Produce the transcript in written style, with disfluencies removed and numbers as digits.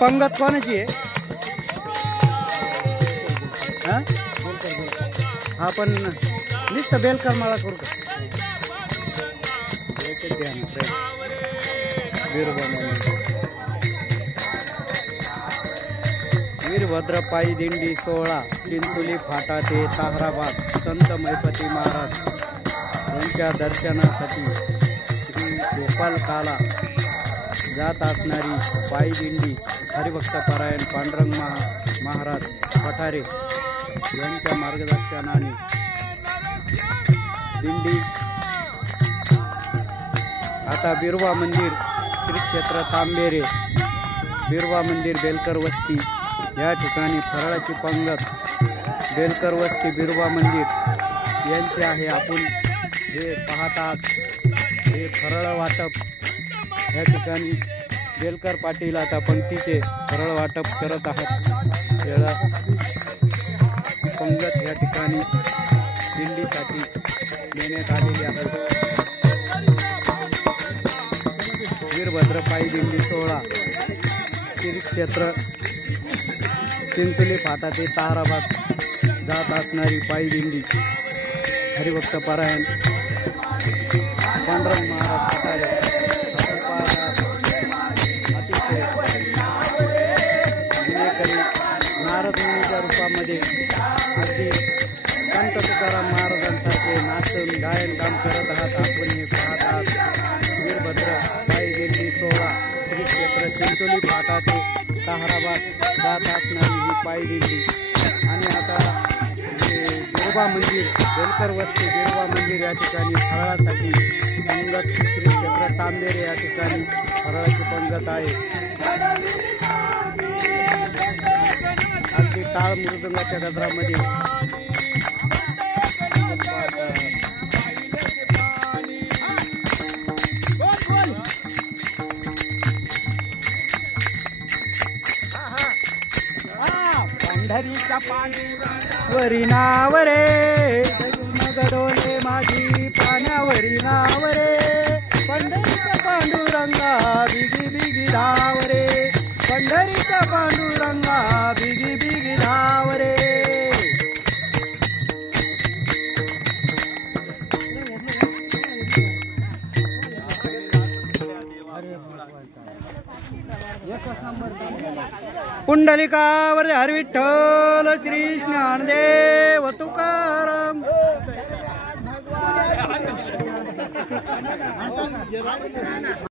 पंगत कोणाची आहे? हा पण नुसतं बेलकर माळा करू का? वीरभद्र पायी दिंडी सोहळा चिंचोली फाटा ते ताहराबाद संत महिपती महाराज यांच्या दर्शनासाठी श्री गोपाल काला जात असणारी पायी दिंडी हरिभक्तपरायण पांडुरंग महाराज पठारे यांच्या मार्गदर्शनाने दिंडी आता बिरवा मंदिर श्री क्षेत्र तांबेरे बिरवा मंदिर बेलकर वस्ती या ठिकाणी फराळाची पंगत बेलकर वस्ती बिरवा मंदिर यांचे आहे. आपण हे पाहतात हे फराळ वाटप या ठिकाणी बेलकर पाटील आता पंक्तीचे फराळ वाटप करत आहात. वेळा पंगत या ठिकाणी दिंडीसाठी देण्यात आलेली आहे. वीरभद्र पायी दिंडी सोहळा श्री क्षेत्र चिंचोली फाटा ते ताहराबाद जात असणारी पायी दिंडी हरिभक्तपरायण पांडुरंग महाराज पठारे अतिशय नारद मुनीच्या रूपामध्ये अगदी संत तुकाराम महाराजांसारखे नाचून गायन काम करत आहात. आपण हे पाहत आहात. वीरभद्र पायी दिंडी सोहळा श्री क्षेत्र चिंचोली फाटा ते ताहराबाद जात असणारी ही पायी दिंडी आणि आता बिरवा मंदिर बेलकर वस्ती बिरवा मंदिर या ठिकाणी फराळासाठी पंगत श्री क्षेत्र तांबेरे या ठिकाणी फराळाची पंगत आहे. अगदी टाळ मृदंगाच्या गजरामध्ये वरी नावरे गडोले माझी पाण्यावरी नावरे पंढरीच्या पांडुरंगा बिगी बिगी धावरे पंढरीच्या पांडुरंगा बिगी बिगी धावरे. पुंडलिकावर हर विठ्ठल श्री ज्ञानदेव तुकाराम.